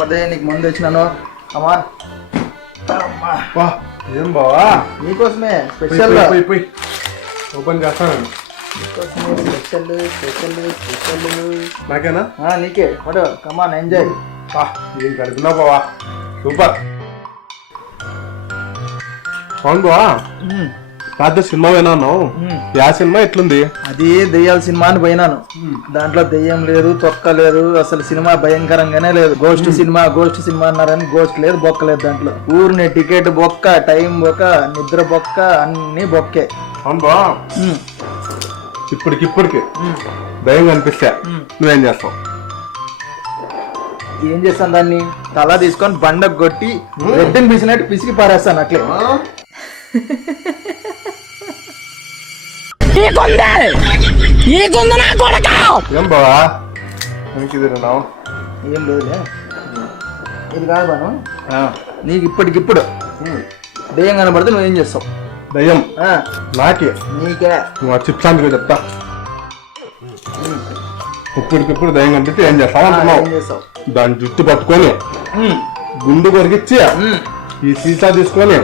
మధ్య నీకు మందు వచ్చినాను అమ్మా. ఏం బావా నీకోసమే స్పెషల్ ఓపెన్ చేస్తాను. నీకోసమే స్పెషల్ స్పెషల్ స్పెషల్. నాకేనా? నీకే వాడు కమాన్ ఎంజాయ్. ఏం కడుపున్నావు బావా, సూపర్. అవును బావా, రాత్రి సినిమా పోయినాను. యా సినిమా ఎట్లుంది? అది దెయ్యాల సినిమా అని పోయినాను. దాంట్లో దెయ్యం లేదు, తొక్క లేదు, అసలు సినిమా భయంకరంగానే లేదు. గోస్ట్ సినిమా అన్నారని గోస్ట్ లేదు, బొక్క లేదు దాంట్లో. ఊరిని టికెట్ బొక్క, టైం బొక్క, నిద్ర బొక్క, అన్ని బొక్కే. అవును బా, ఇప్పటికి దయ్యం కనిపిస్తా నువ్వేం చేస్తావు? ఏం చేస్తాను, దాన్ని తల తీసుకొని బండకు కొట్టి రెడ్డిని పిసినట్టు పిసికి పారేస్తాను అట్లే. ఏం బావా తిన్నావు? ఏం లేదులే, ఇది కాదు బాను. నీకు ఇప్పటికిప్పుడు దయ్యం కనబడితే నువ్వేం చేస్తావు? దయ్యం నాకే? నీకే. నువ్వు చిప్స్ అందుకే చెప్తా. ఇప్పటికిప్పుడు దయ్యం కనిపిస్తే ఏం చేస్తావు అంటున్నావు? దాని జుట్టు పట్టుకొని గుండు కొరికిచ్చి ఈ సీసా తీసుకొని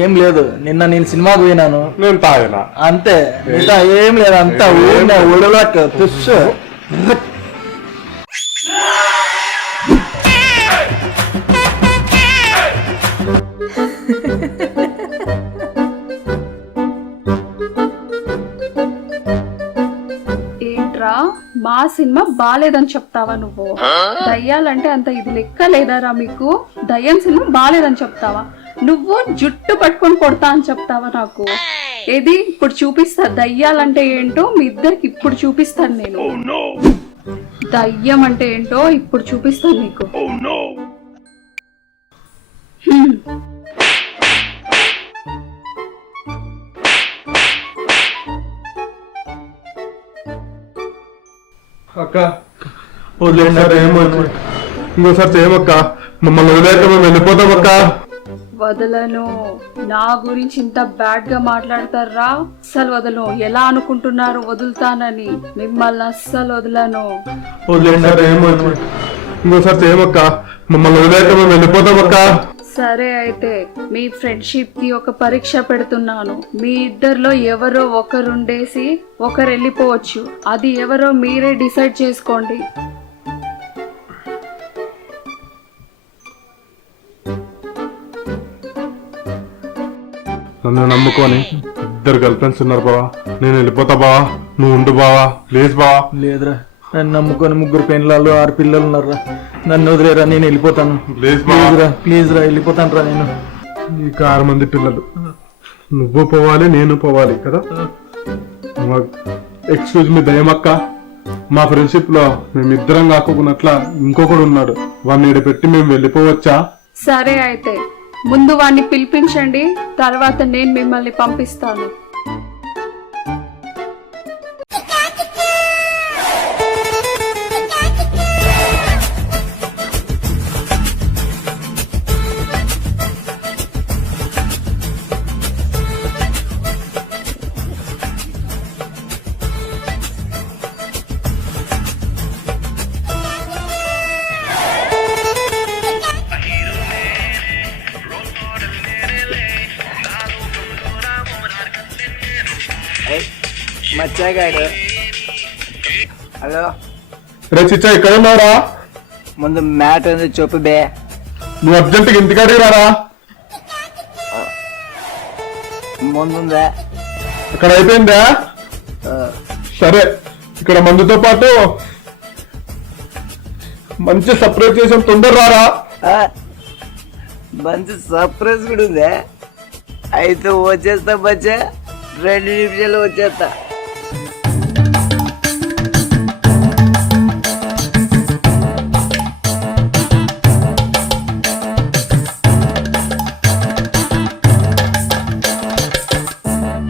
ఏం లేదు, నిన్న నేను సినిమాకు పోయినాను, నేను తాగినా అంతే. మిగతా ఏం లేదు, అంతా ఊరిన ఒళ్ళలోకి తుష్. ఏంట్రా మా సినిమా బాలేదని చెప్తావా నువ్వు? దయ్యాలంటే అంత ఇది లెక్క లేదారా మీకు? దయ్యం సినిమా బాలేదని చెప్తావా నువ్వు? జుట్టు పట్టుకొని కొడతా అని చెప్తావా నాకు? ఏది ఇప్పుడు చూపిస్తా, దయ్యాలంటే ఏంటో మీ ఇద్దరికి ఇప్పుడు చూపిస్తాను నేను. దయ్యం అంటే ఏంటో ఇప్పుడు చూపిస్తాను నీకు. అక్క వదిలేసారు, ఇంకోసారి చేయమక్క, మమ్మల్ని వదిలేక మేము వెళ్ళిపోతాం అక్క. వదలను. నా గురించి ఇంత బ్యాడ్ గా మాట్లాడతారా? అస్సలు వదలను. ఎలా అనుకుంటున్నారు వదులుతానని? మిమ్మల్ని అస్సలు వదలను. వదిలేసారు, ఇంకోసారి చేయమక్క, మమ్మల్ని వదిలేక మేము వెళ్ళిపోతాం అక్క. సరే అయితే మీ ఫ్రెండ్షిప్ కి ఒక పరీక్ష పెడుతున్నాను. మీ ఇద్దరిలో ఎవరో ఒకరుండేసి ఒకరు వెళ్ళిపోవచ్చు. అది ఎవరో మీరే డిసైడ్ చేసుకోండి. నన్ను నమ్ముకొని ఇద్దరు గర్ల్ ఫ్రెండ్స్ ఉన్నారు బావా, నేను వెళ్ళిపోతా బావా, నువ్వు ఉండు బావా, ప్లీజ్ బావా. లేదురా, నన్ను నమ్ముకొని 3 పెళ్ళాలు 6 పిల్లలు ఉన్నారా, నన్ను వదిలేరా, నేను వెళ్ళిపోతాను. ప్లీజ్ రా, వెళ్ళిపోతాను రా నేను. నీకు 6 మంది పిల్లలు, నువ్వు పోవాలి, నేను పోవాలి కదా. ఎక్స్క్యూజ్ మీ దయమక్క, మా ఫ్రెండ్షిప్ లో మేమిద్దరం కాకున్నట్ల ఇంకొకడు ఉన్నాడు, వాడిని పెట్టి మేము వెళ్ళిపోవచ్చా? సరే అయితే ముందు వాడిని పిలిపించండి, తర్వాత నేను మిమ్మల్ని పంపిస్తాను. మచ్చాగాడు. హలో రే చిచ్చా, ఇక్కడ ఉన్నారా? ముందు మ్యాట్ ఉంది చెప్పు బే. నువ్వు అర్జెంట్గా ఇంటికాడికి రారా. ముందుందా? అక్కడ అయిపోయిందా? సరే, ఇక్కడ మందుతో పాటు మంచి సర్ప్రైజ్ చేసాం, తొందర రారా. మంచి సర్ప్రైజ్ కూడా ఉందా? అయితే వచ్చేస్తా బచ్చా, 2 నిమిషాలు వచ్చేస్తా.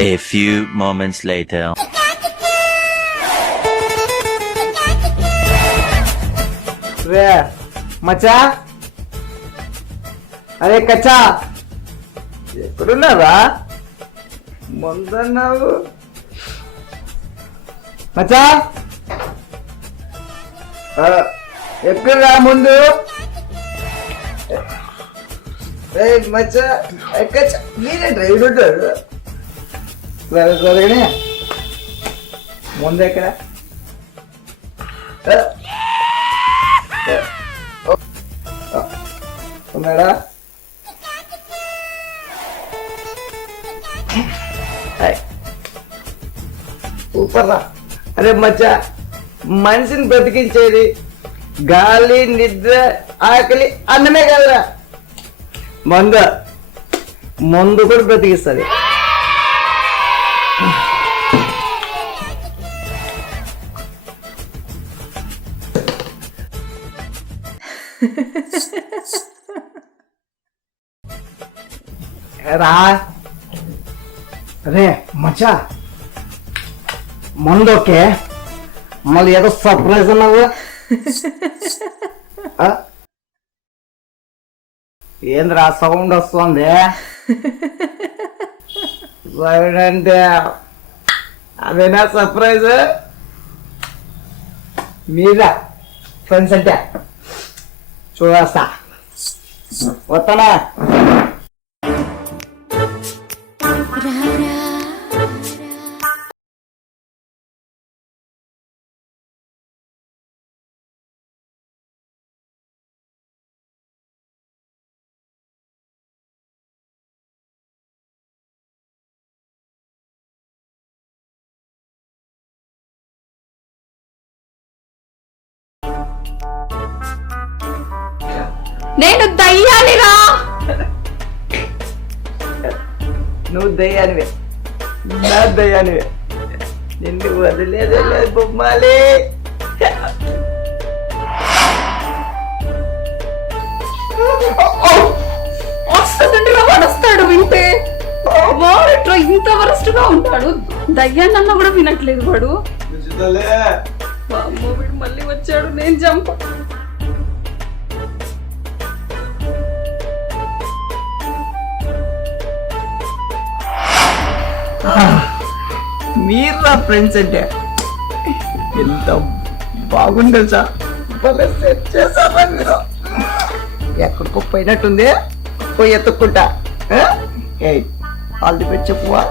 A few moments later. రే మచ్చా, అరే కచ్చా ఎక్కడున్నావా? ముందన్నావు మచ్చా. ఎక్కడురా ముందు? మచ్చా ఎక్కచ్చా మీరే డ్రైవర్ ఉంటారు. సరేనే ముందు ఎక్కడ? ఉన్నాడా? సూపర్రా. అరే మచ్చా, మనిషిని బ్రతికించేది గాలి, నిద్ర, ఆకలి, అన్నమే కదరా. మందు కూడా బ్రతికిస్తుంది. రా రే మచ్చా, మందోకే మళ్ళీ ఏదో సర్ప్రైజ్ అన్నావు. ఏంద్రా సౌండ్ వస్తుంది? సౌండ్ అంటే అదేనా సర్ప్రైజ్? మీరా ఫ్రెండ్స్ అంటే చూడస్తా. వస్తానా? నేను దయ్యానిరా. నువ్వు దయ్యానివే, నా దయ్యానివే. నిన్ను వదిలేదే లేదు బొమ్మాలి. వస్తాడు వింటే వాడు ఇంత వరస్ట్ గా ఉంటాడు. దయ్యాన్నన్నా కూడా వినట్లేదు వాడు. వీడు మళ్ళీ వచ్చాడు. నేను జంప్. మీరా ఫ్రెండ్స్ అంటే ఎంత బాగుంది తెలుసా? సెట్ చేసారా మీరు? ఎక్కడికో పోయినట్టుంది, పోయి ఎత్తుక్కుంటా. All the best చెప్పువా.